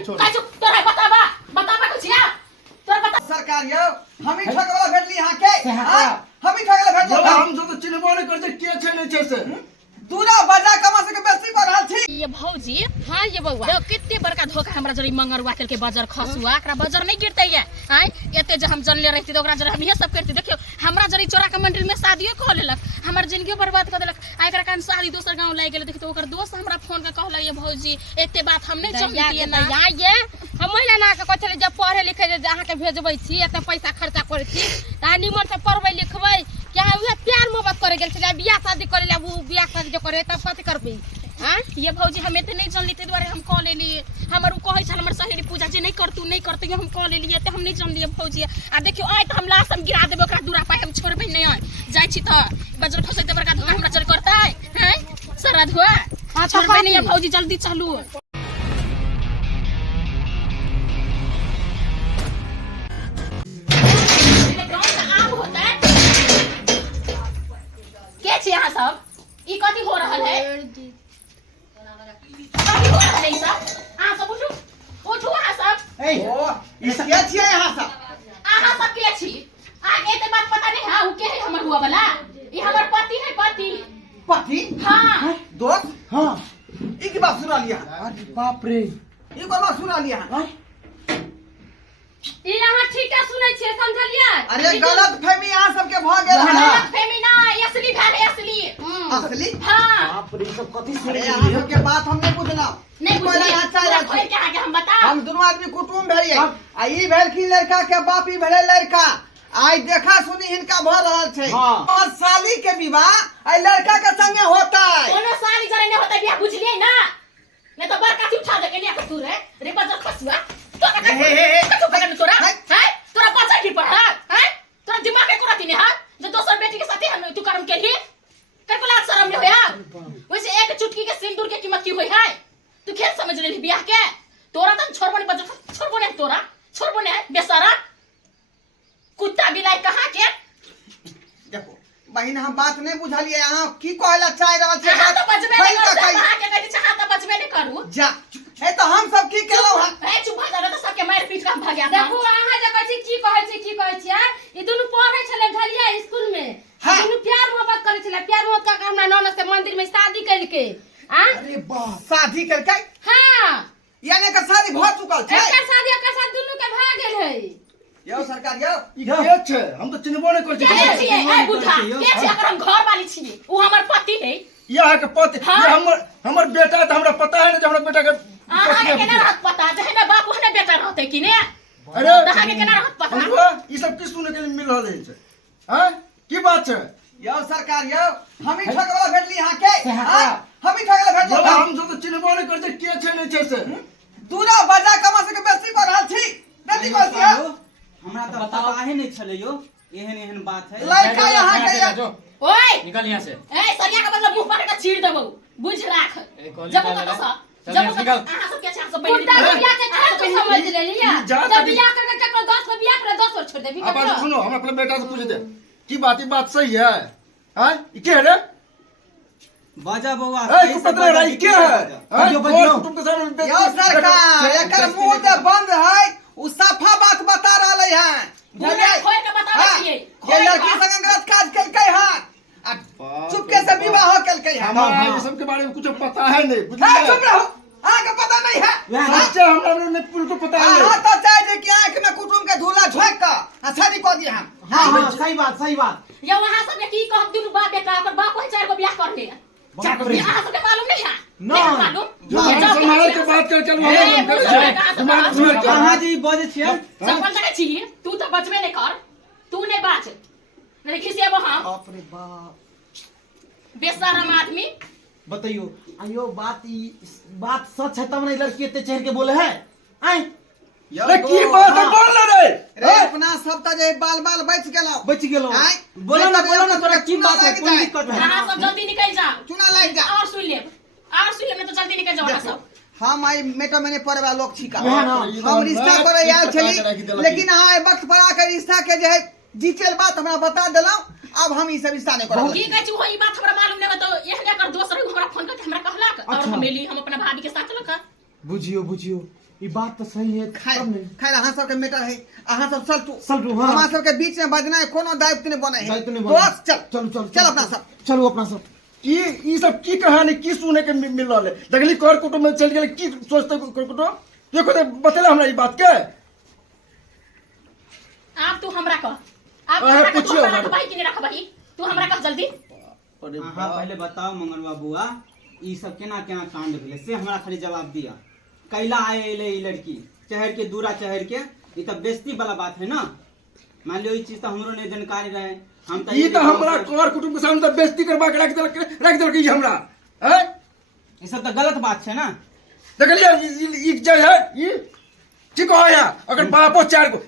तोरा बताबा कुछ या तोरा बता सरकार यो हम ही ठगवाला भेटली यहां के हम ही ठगवाला भेटली हम जो चिन्हबो नहीं करते के छै नहीं छै से तू ना बजा कमा से के बेसी कर रहल छी ये भौजी हां ये बउआ देखो कितने बड़का धोखा हमरा जरी मंगरवा के बाजार खसुआ एकरा बाजार नहीं गिरतै है आय एते जे हम जानले रहती त ओकरा जरी हम ये सब करती देखियो हमरा जरी चोरा के मंडल में शादियो क लेलक हमर जिंदगी बर्बाद कर देलक आ एकरा कान शादी दोसर गांव लाग गेल देखि त ओकर दोस्त हमरा फोन के कहला ये भौजी एते बात हम नहीं जानती ना ये हम महिला ना के कहले जब पढ़े लिखे जे अहाँ के भेजबै छी एते पैसा खर्चा करै छी ता निमन से पढ़बै लिखबै क्या हुआ प्यार मोहब्बत करे गेल छले बियाह शादी करे ले वो बियाह शादी जो करे तब कथि करबै हां ये भौजी हम एते नहीं जानली ते द्वारे हम कॉल लेली हमर उ कहै छल हमर सहेली पूजा जे नहीं करतू हम कॉल लेली ते हम नहीं जानलिए भौजी आ देखियो आइ त हम लाश हम गिरा देबो ओकरा दूरा पाए हम छोड़बै नहीं आइ जाय छी त बजर खसैते बड़का धोखा हमरा चोरी करतै हैं सारा धोआ छोड़बै नहीं भौजी जल्दी चलू के छी अहाँ सब ई कथि हो रहल है कथि हो रहल है ई सब अहाँ सब उठू अहाँ सब ए ओ ई सब के छियै यहां सब अहाँ सब के छी आगे ते बात पता नहीं है उ के है हमर हुआ वाला ई हमर पति है पति हां दोस्त हां ई की बात सुना लिया अरे बाप रे ई को बात सुना लिया ई अहाँ ठीक है सुनै छियै समझलियै अरे गलत फहमी यहां सब के भ गेल है गलत फहमी ना असली भेल असली असली हां बाप रे सब कथि से अरे यहां सब के बात हम नहीं बुझना नहीं बुझलिए अच्छा खोल के आगे हम बता हम दोनों आदमी कुटुंब भेलिए आ ई भेल की लड़का के बाप ई भेले लड़का आई देखा सुनी हिनका भ रहल छै और साली के विवाह आई लड़का के संगे होता है कोनो साली जरे नहीं होता बियाह बुझलिए ना नहीं तो बड़का सी उठा दे के लिया तू रे रे बजर खसुआ तोरा कतो पकड़ तोरा हैं तोरा बचा की पड़ा हैं तोरा दिमाग में कोराती नहीं हां जो दोसर बेटी के साथ हम तू कर्म के लिए कल्पना शर्म नहीं होया वैसे एक चुटकी के सिंदूर के कीमत की होई है तू खेल समझ लेली बियाह के तोरा त छोड़बो नहीं बजर छोड़बो नहीं तोरा छोड़बो नहीं बेसारा कुत्ता बिलाई कहां के देखो बहिन हम बात नहीं बुझलिए यहां की कहला चाह रहल छै हां तो बजबे नहीं कर कहां के कहै छै हां तो बजबे नहीं करू जा ए तो हम सब की केलो है ए चुप भ जा तो सबके मार पीट का भाग गया देखो अहाँ जे कहै छी की कहै छी ई दुनु पढ़ै छले घलिया स्कूल में दुनु प्यार मोहब्बत करै छले प्यार मोहब्बत का हमरा ननद से मंदिर में शादी कैल के अरे वाह शादी करके हां यानी का शादी भ चुकल छै एकर शादी एकर साथ दुनु के भ गेल है यो सरकार यो ई के छै हम तो चिन्हबो नहीं करते के छिए ए बुढ़ा के छिए अगर हम घर वाली छिए उ हमर पति है यह के पति ये हमर बेटा त हमरा पता है ना जे हमरा बेटा के अहाँ के केना रहत पता जे हमे बाप हने बेटा रहते कि ने अरे अहाँ के केना रहत पता हमरो ई सब की सुने के लिए मिल रहल है हैं की बात छै यो सरकार यो हम ही ठगवाला भेटली यहां के हम ही ठगवाला भेटली हम जो चिन्हबो नहीं करते के छै नहीं छै से तू ना बजा कमा से के बेसी कर रहल छी बेसी कर छी हमरा तो पता ही नहीं चले यो एहन एहन बात है लड़का यहां के ओए निकल यहाँ से ए सरिया के मतलब मुंह पकड़ के चीर देबो बुझ राख जब तक जब तक अहाँ सब के सब कुत्ता बियाह के छोड़ तू समझ लेलिया जब बियाह करके केकरो 10 को बियाह करे 10 और छोड़ देबी अब सुनो हम अपने बेटा से पूछ दे की बात सही है हैं ई के रे बाजा बउआ ए कुपत्र रही के है यो बजियो तुम के सामने यो सरकार एकर मुंह दे बंद है उ सफा बात बता रहले हैं बुझलिए खोल के बता छिए ये लड़की संग गलत काज केलकै है चुपके से विवाह केलकै है हमारा ये सब के बारे में कुछ पता है नहीं हां बुझलिए चुप रहो आके पता नहीं है बच्चा हमरा ने पूरी को पता है हां तो चाहे जे कि आंख में कुटुंब के धूला झोंक का शादी कर दिए हम हां सही बात ये वहां सब के की कहब दुनु बाप बेटा ओकर बाप है 4 गो बियाह कर ले अहाँ सबके मालूम नहीं है नहीं मालूम संभाल के बात कर चल हम कहां जी बजे छियै संभाल के छी तू तो बचबे नहीं कर तू नहीं बाज नहीं खिसेबो हम बाप रे बाप बेशरम आदमी बताइयो आयो बात सच है तब नहीं लड़की इतने चढ़ के बोले है आई अरे की बात है बोल रे रे अपना सब त जे बाल बच गेलो बोलो ना तोरा की बात है कोई दिक्कत है अहाँ सब जल्दी निकल जाओ चुना लाग जा और सुन ले नहीं तो जल्दी निकल जाओ अहाँ सब हम आई मेटा मैंने पढ़े वाला लोग छी का हम रिश्ता करे आयल छली लेकिन हां वक्त पर आकर रिश्ता के जे है डिटेल बात हमरा बता देलौ अब हम ई सब रिश्ता नहीं करब की कहै छी वही बात हमरा मालूम नहीं तो एहने कर दोसर हमरा फोन करके हमरा कहलक और हम मिली हम अपना भाभी के साथ चलक बुझियो बुझियो ई बात तो सही है खैर तब नहीं। खैर अहाँ सबके मैटर है, अहाँ सब सल्टू सल्टू, हाँ। हमरा सबके बीच में बजना है, कोनो दायित्व नहीं बने है। दायित्व नहीं बने। बस चल चलो चलो चल अपना सब। चलो अपना सब। की ई सब की कहानी की सुने के मिल रहा है? देखली कर कुटुंब में चल गेल, की सोचते कर कुटुंब? ये को बतेला हमरा ई बात के? आप तू हमरा कह, आप अरे हमरा कह, तू पूछियो हमरा हमरा। रखबाही कि नहीं रखबाही? तू हमरा कह जल्दी। अरे हाँ पहले बताओ मंगलवा बुआ, ई सब केना केना कांड भेले से हमरा खाली जवाब दिया। कैला आए एले ई लड़की चहर के दूरा चहर के, ई तो बेइज्जती वाला बात है ना। मान लियो ई चीज तो हमरो नहीं जानकारी रहे। हम तो ई तो हमरा कर कुटुंब के सामने तो बेइज्जती करबा के रख देलक ई हमरा। हैं? ई सब तो गलत बात है ना। देखलिए ई जे है ई ठीक हो या अगर बापो चार को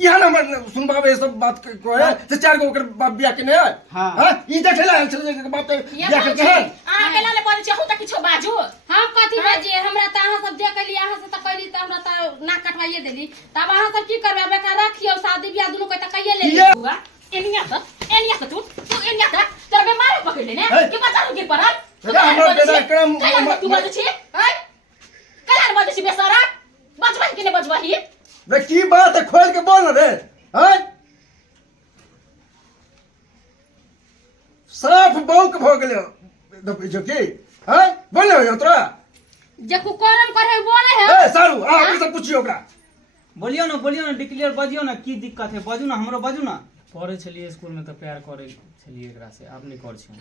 यहाँ ना हमर सुनबाबे सब बात को है से चार को ओकर बाप बियाह के ने है। हाँ। हैं? ई देखला चल के बाप के ये बियाह कौन के छी? है। अहाँ केला ने बोलै छी अहूँ त किछो बाजू। हम कथी बाजिए, हमरा त अहाँ सब देख लिया, अहाँ से त कहली त हमरा त नाक कटवाइए देली। तब अहाँ सब की करबे, बेकार रखियो, शादी बियाह दुनू के त कहिए ले ये- बुआ एनिया त तू एनिया त तोरा बीमार पकड़ ले ने है। कि बच्चा गिर पड़ल। दादा, हमरा बेटा क्रम- तू बाजू छी हैं? कला बाजू छी बेसारा, बजबाही कि नहीं बजबाही? रे की बात है, खोल के बोल रे। हैं? साफ बौक भ गेले जो की हैं? बोले हो तोरा? जे कुकरम करे बोले है। ए सारू आ ओकरा से पूछियो ओकरा। बोलियो ना डिक्लेयर बजियो ना, की दिक्कत है बजू ना, हमरो बजू ना। पढ़े छलिए स्कूल में तो प्यार करे छलिए एकरा से, आब नहीं कर छी।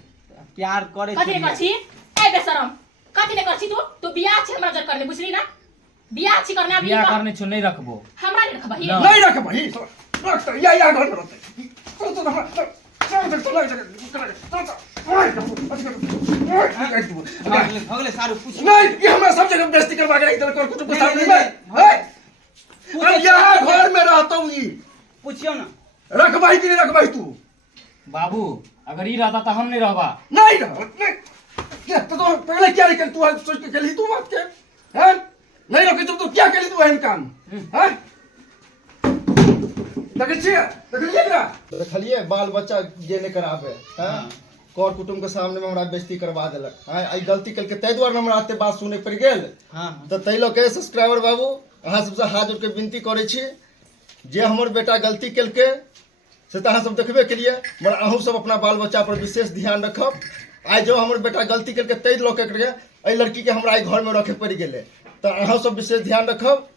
प्यार करे कथी ने करछी? ए बेशरम, कथी ने करछी तू? तू बियाह छी हमरा जर करने, बुझली ना? बियाह छी करने अभी बियाह करने छो नहीं रखबो। हमरा नहीं रखबाही। ना। नहीं रख भाई रख तो या घर में रहते तो हमरा तो लग भगले सारू पूछ। नहीं ये हमरा सब जगह बेइज्जती करवा के इधर कर कुछ पूछा नहीं है। अब यहाँ घर में रहता हूँ ई पूछियो ना। रखबाई कि नहीं रखबाई तू? बाबू अगर ई रहता तो हम नहीं रहबा। नहीं रह नहीं क्या तो पहले क्या निकल तू सोच के चली तू बात के हैं? नहीं रखी तो क्या करी तू एहन काम हैं? देखलिए बाल बच्चा जे नहीं कराबे हैं? कर कुटुंब के सामने में हमरा बेइज्जती करवा देलक हैं? आई गलती करके तै द्वारा हमरा आते बात सुने पड़ गेल। हाँ तो तै लोग के सब्सक्राइबर बाबू अहाँ सबसे हाथ जोड़ के विनती करे छी, जे हमर बेटा गलती केलके से तो अहाँ सब देखबे केलिए, मगर अहूँ सब अपना बाल बच्चा पर विशेष ध्यान रखब। आई जो हमर बेटा गलती केलके तै लोग के एहि लड़की के हमरा आई घर में रखे पड़ गेले, तो अहूँ सब विशेष ध्यान रखब।